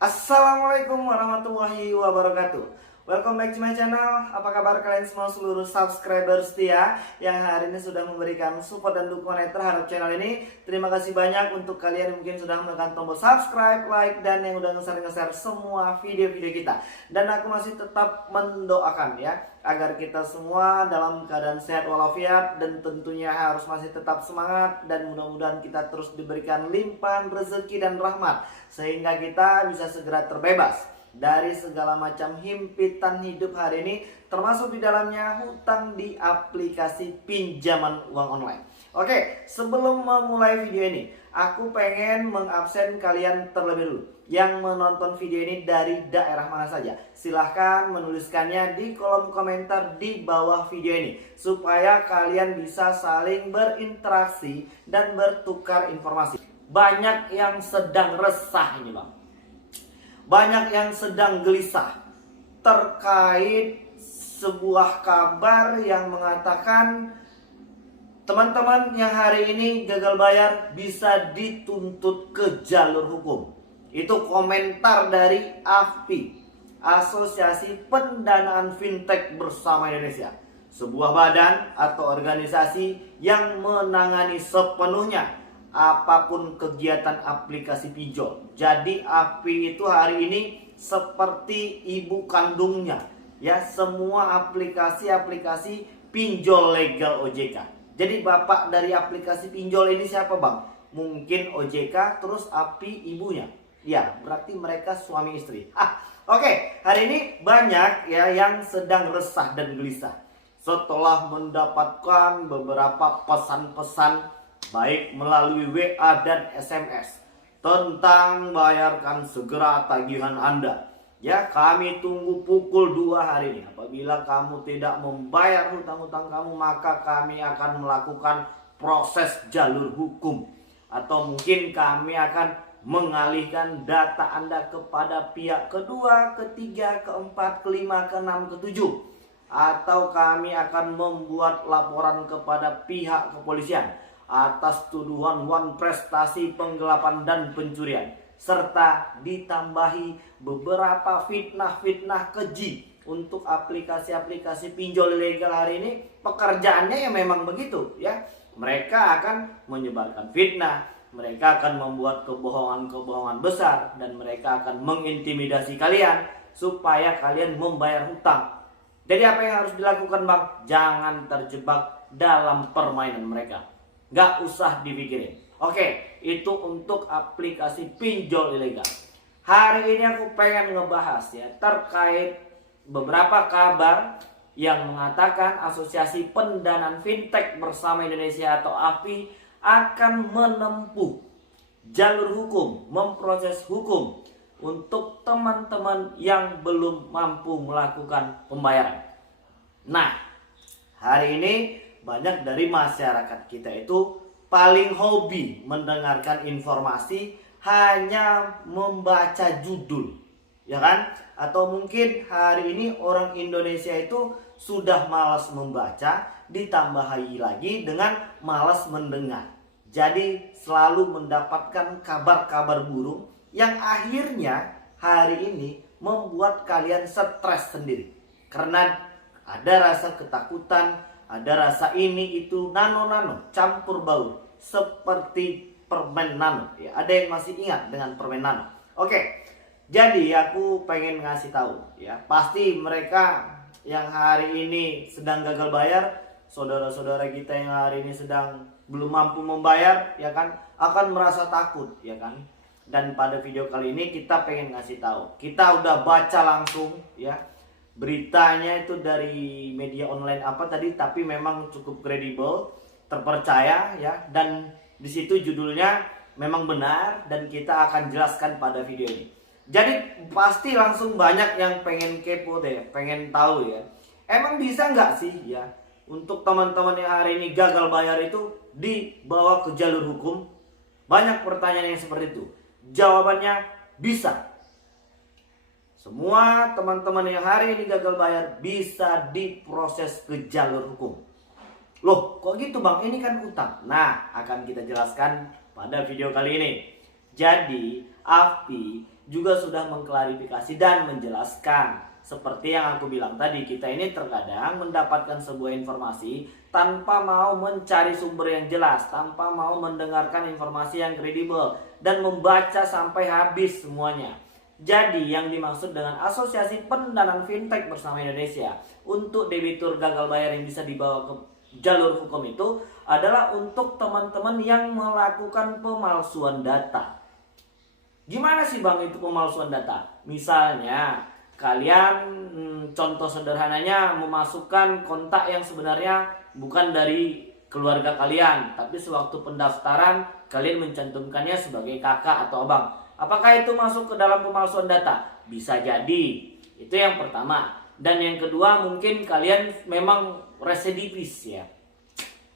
Assalamualaikum warahmatullahi wabarakatuh. Welcome back to my channel. Apa kabar kalian semua seluruh subscriber setia yang hari ini sudah memberikan support dan dukungan terhadap channel ini. Terima kasih banyak untuk kalian yang mungkin sudah menekan tombol subscribe, like, dan yang udah nge-share semua video-video kita. Dan aku masih tetap mendoakan ya agar kita semua dalam keadaan sehat walafiat, dan tentunya harus masih tetap semangat, dan mudah-mudahan kita terus diberikan limpahan rezeki dan rahmat sehingga kita bisa segera terbebas dari segala macam himpitan hidup hari ini, termasuk di dalamnya hutang di aplikasi pinjaman uang online. Oke, sebelum memulai video ini, aku pengen mengabsen kalian terlebih dulu yang menonton video ini dari daerah mana saja. Silahkan menuliskannya di kolom komentar di bawah video ini, supaya kalian bisa saling berinteraksi dan bertukar informasi. Banyak yang sedang resah ini bang, banyak yang sedang gelisah terkait sebuah kabar yang mengatakan teman-teman yang hari ini gagal bayar bisa dituntut ke jalur hukum. Itu komentar dari AFPI, Asosiasi Pendanaan Fintech Bersama Indonesia, sebuah badan atau organisasi yang menangani sepenuhnya apapun kegiatan aplikasi pinjol. Jadi AFPI itu hari ini seperti ibu kandungnya ya, semua aplikasi-aplikasi pinjol legal OJK. Jadi bapak dari aplikasi pinjol ini siapa bang? Mungkin OJK, terus AFPI ibunya. Ya, berarti mereka suami istri. Oke, hari ini banyak ya yang sedang resah dan gelisah setelah mendapatkan beberapa pesan-pesan baik melalui WA dan SMS tentang bayarkan segera tagihan Anda. Ya, kami tunggu pukul 2 hari ini. Apabila kamu tidak membayar hutang-hutang kamu, maka kami akan melakukan proses jalur hukum. Atau mungkin kami akan mengalihkan data Anda kepada pihak kedua, ketiga, keempat, kelima, keenam, ketujuh. Atau kami akan membuat laporan kepada pihak kepolisian atas tuduhan prestasi penggelapan dan pencurian, serta ditambahi beberapa fitnah-fitnah keji untuk aplikasi-aplikasi pinjol ilegal hari ini. Pekerjaannya ya memang begitu ya. Mereka akan menyebarkan fitnah, mereka akan membuat kebohongan-kebohongan besar, dan mereka akan mengintimidasi kalian supaya kalian membayar hutang. Jadi apa yang harus dilakukan bang? Jangan terjebak dalam permainan mereka. Gak usah dipikirin. Oke, itu untuk aplikasi pinjol ilegal. Hari ini aku pengen ngebahas ya terkait beberapa kabar yang mengatakan Asosiasi Pendanaan Fintech Bersama Indonesia atau AFPI akan menempuh jalur hukum, memproses hukum untuk teman-teman yang belum mampu melakukan pembayaran. Nah, hari ini banyak dari masyarakat kita itu paling hobi mendengarkan informasi hanya membaca judul, ya kan? Atau mungkin hari ini orang Indonesia itu sudah malas membaca, ditambahi lagi dengan malas mendengar. Jadi selalu mendapatkan kabar-kabar burung yang akhirnya hari ini membuat kalian stres sendiri. Karena ada rasa ketakutan, ada rasa ini itu nano-nano campur baur seperti permen nano ya. Ada yang masih ingat dengan permen nano? Oke, jadi aku pengen ngasih tahu ya, pasti mereka yang hari ini sedang gagal bayar, saudara-saudara kita yang hari ini sedang belum mampu membayar ya kan, akan merasa takut ya kan. Dan pada video kali ini kita pengen ngasih tahu, kita udah baca langsung ya beritanya itu dari media online apa tadi, tapi memang cukup kredibel, terpercaya ya, dan di situ judulnya memang benar dan kita akan jelaskan pada video ini. Jadi pasti langsung banyak yang pengen kepo deh, pengen tahu ya, emang bisa nggak sih ya untuk teman-teman yang hari ini gagal bayar itu dibawa ke jalur hukum? Banyak pertanyaan yang seperti itu. Jawabannya bisa. Semua teman-teman yang hari ini gagal bayar bisa diproses ke jalur hukum. Loh, kok gitu bang? Ini kan utang. Nah, akan kita jelaskan pada video kali ini. Jadi, AFPI juga sudah mengklarifikasi dan menjelaskan. Seperti yang aku bilang tadi, kita ini terkadang mendapatkan sebuah informasi tanpa mau mencari sumber yang jelas, tanpa mau mendengarkan informasi yang kredibel dan membaca sampai habis semuanya. Jadi yang dimaksud dengan Asosiasi Pendanaan Fintech Bersama Indonesia untuk debitur gagal bayar yang bisa dibawa ke jalur hukum itu adalah untuk teman-teman yang melakukan pemalsuan data. Gimana sih Bang itu pemalsuan data? Misalnya kalian contoh sederhananya memasukkan kontak yang sebenarnya bukan dari keluarga kalian, tapi sewaktu pendaftaran kalian mencantumkannya sebagai kakak atau abang. Apakah itu masuk ke dalam pemalsuan data? Bisa jadi. Itu yang pertama. Dan yang kedua, mungkin kalian memang residivis ya.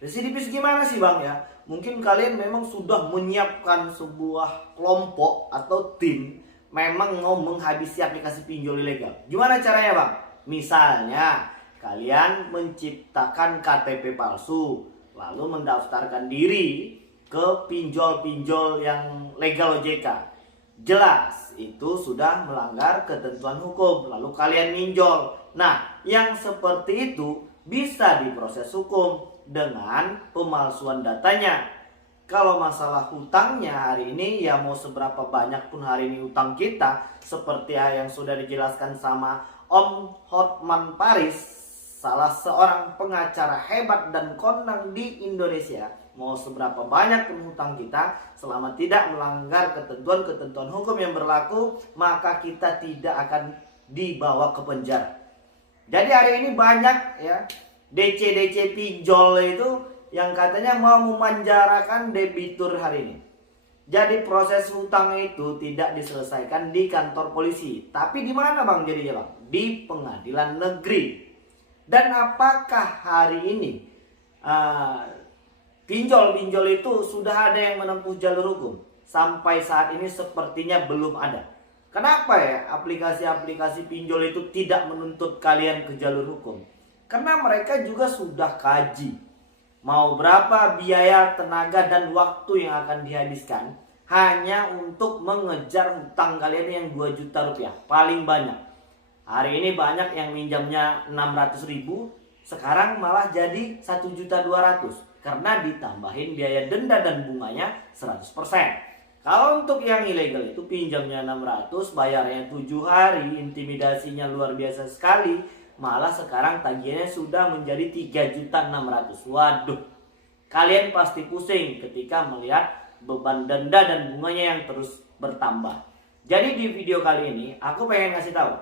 Residivis gimana sih Bang ya? Mungkin kalian memang sudah menyiapkan sebuah kelompok atau tim memang mau menghabisi aplikasi pinjol ilegal. Gimana caranya Bang? Misalnya kalian menciptakan KTP palsu, lalu mendaftarkan diri ke pinjol-pinjol yang legal OJK. Jelas itu sudah melanggar ketentuan hukum, lalu kalian minjol. Nah, yang seperti itu bisa diproses hukum dengan pemalsuan datanya. Kalau masalah hutangnya hari ini, ya mau seberapa banyak pun hari ini hutang kita, seperti yang sudah dijelaskan sama Om Hotman Paris, salah seorang pengacara hebat dan kondang di Indonesia. Mau seberapa banyak pun hutang kita, selama tidak melanggar ketentuan-ketentuan hukum yang berlaku, maka kita tidak akan dibawa ke penjara. Jadi hari ini banyak ya DC pinjol itu yang katanya mau memanjarakan debitur hari ini. Jadi proses hutang itu tidak diselesaikan di kantor polisi, tapi di mana Bang jadinya Bang? Di pengadilan negeri. Dan apakah hari ini pinjol-pinjol itu sudah ada yang menempuh jalur hukum? Sampai saat ini sepertinya belum ada. Kenapa ya aplikasi-aplikasi pinjol itu tidak menuntut kalian ke jalur hukum? Karena mereka juga sudah kaji mau berapa biaya, tenaga, dan waktu yang akan dihabiskan hanya untuk mengejar hutang kalian yang 2 juta rupiah paling banyak. Hari ini banyak yang minjamnya 600.000, sekarang malah jadi 1.200.000 karena ditambahin biaya denda dan bunganya 100%. Kalau untuk yang ilegal itu pinjamnya 600, bayarnya 7 hari, intimidasinya luar biasa sekali. Malah sekarang tagihannya sudah menjadi 3.600.000. Waduh, kalian pasti pusing ketika melihat beban denda dan bunganya yang terus bertambah. Jadi di video kali ini aku pengen ngasih tahu,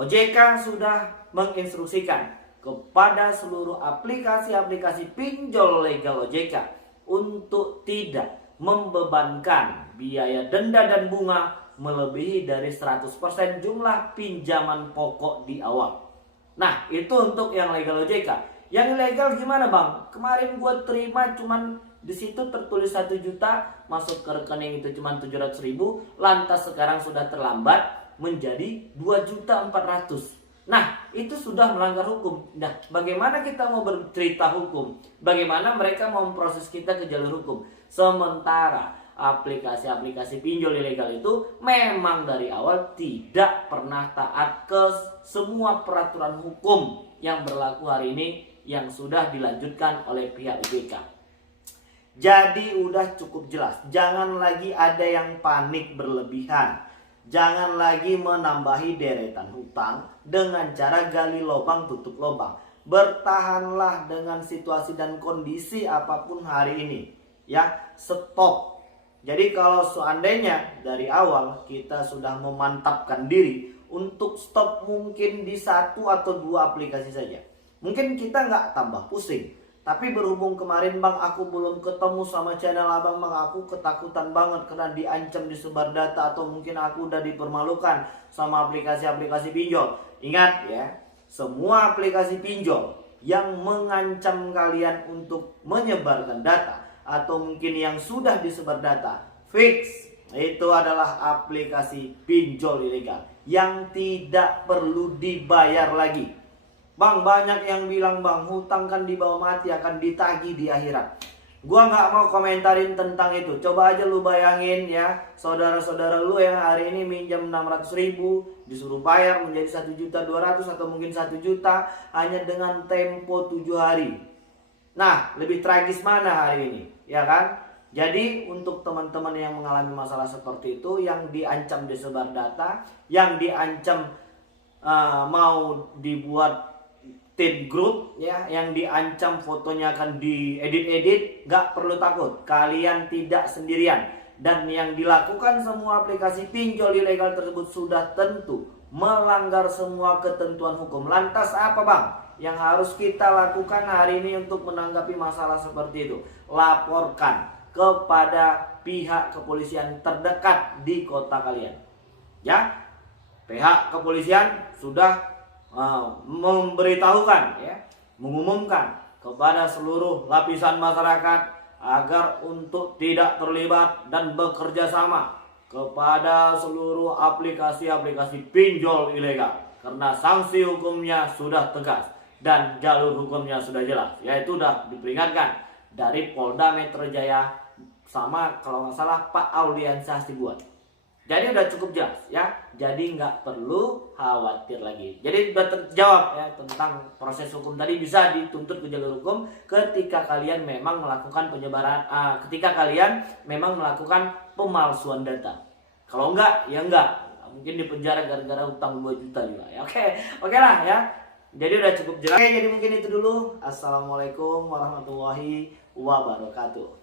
OJK sudah menginstruksikan kepada seluruh aplikasi-aplikasi pinjol legal OJK untuk tidak membebankan biaya denda dan bunga melebihi dari 100% jumlah pinjaman pokok di awal. Nah, itu untuk yang legal OJK. Yang ilegal gimana Bang? Kemarin gue terima cuman di situ tertulis 1 juta, masuk ke rekening itu cuman 700.000, lantas sekarang sudah terlambat menjadi 2.400.000. Nah, itu sudah melanggar hukum. Nah, bagaimana kita mau bercerita hukum? Bagaimana mereka mau memproses kita ke jalur hukum? Sementara aplikasi-aplikasi pinjol ilegal itu memang dari awal tidak pernah taat ke semua peraturan hukum yang berlaku hari ini yang sudah dilanjutkan oleh pihak OJK. Jadi udah cukup jelas, jangan lagi ada yang panik berlebihan. Jangan lagi menambahi deretan hutang dengan cara gali lubang tutup lubang. Bertahanlah dengan situasi dan kondisi apapun hari ini. Ya, stop. Jadi kalau seandainya dari awal kita sudah memantapkan diri untuk stop mungkin di 1 atau 2 aplikasi saja, mungkin kita nggak tambah pusing. Tapi berhubung kemarin Bang aku belum ketemu sama channel Abang, aku ketakutan banget karena diancam disebar data atau mungkin aku udah dipermalukan sama aplikasi-aplikasi pinjol. Ingat ya, semua aplikasi pinjol yang mengancam kalian untuk menyebarkan data atau mungkin yang sudah disebar data, fix itu adalah aplikasi pinjol ilegal yang tidak perlu dibayar lagi. Bang, banyak yang bilang Bang, hutang kan dibawa mati akan ditagih di akhirat. Gua nggak mau komentarin tentang itu. Coba aja lu bayangin ya, saudara-saudara lu yang hari ini minjam 600.000 disuruh bayar menjadi 1.200.000 atau mungkin 1 juta hanya dengan tempo 7 hari. Nah, lebih tragis mana hari ini, ya kan? Jadi untuk teman-teman yang mengalami masalah seperti itu, yang diancam disebar data, yang diancam mau dibuat teen group, ya, yang diancam fotonya akan diedit-edit, nggak perlu takut, kalian tidak sendirian. Dan yang dilakukan semua aplikasi pinjol ilegal tersebut sudah tentu melanggar semua ketentuan hukum. Lantas apa bang yang harus kita lakukan hari ini untuk menanggapi masalah seperti itu? Laporkan kepada pihak kepolisian terdekat di kota kalian. Ya, pihak kepolisian sudah memberitahukan, ya, mengumumkan kepada seluruh lapisan masyarakat agar untuk tidak terlibat dan bekerja sama kepada seluruh aplikasi-aplikasi pinjol ilegal, karena sanksi hukumnya sudah tegas dan jalur hukumnya sudah jelas, yaitu sudah diperingatkan dari Polda Metro Jaya sama kalau nggak salah Pak Auliansyah Hasibuan. Jadi udah cukup jelas ya, jadi nggak perlu khawatir lagi. Jadi udah terjawab ya tentang proses hukum tadi, bisa dituntut ke jalur hukum ketika kalian memang melakukan penyebaran, ketika kalian memang melakukan pemalsuan data. Kalau enggak ya enggak, mungkin di penjara gara-gara utang 2 juta juga ya. Oke lah ya. Jadi udah cukup jelas. Oke, jadi mungkin itu dulu. Assalamualaikum warahmatullahi wabarakatuh.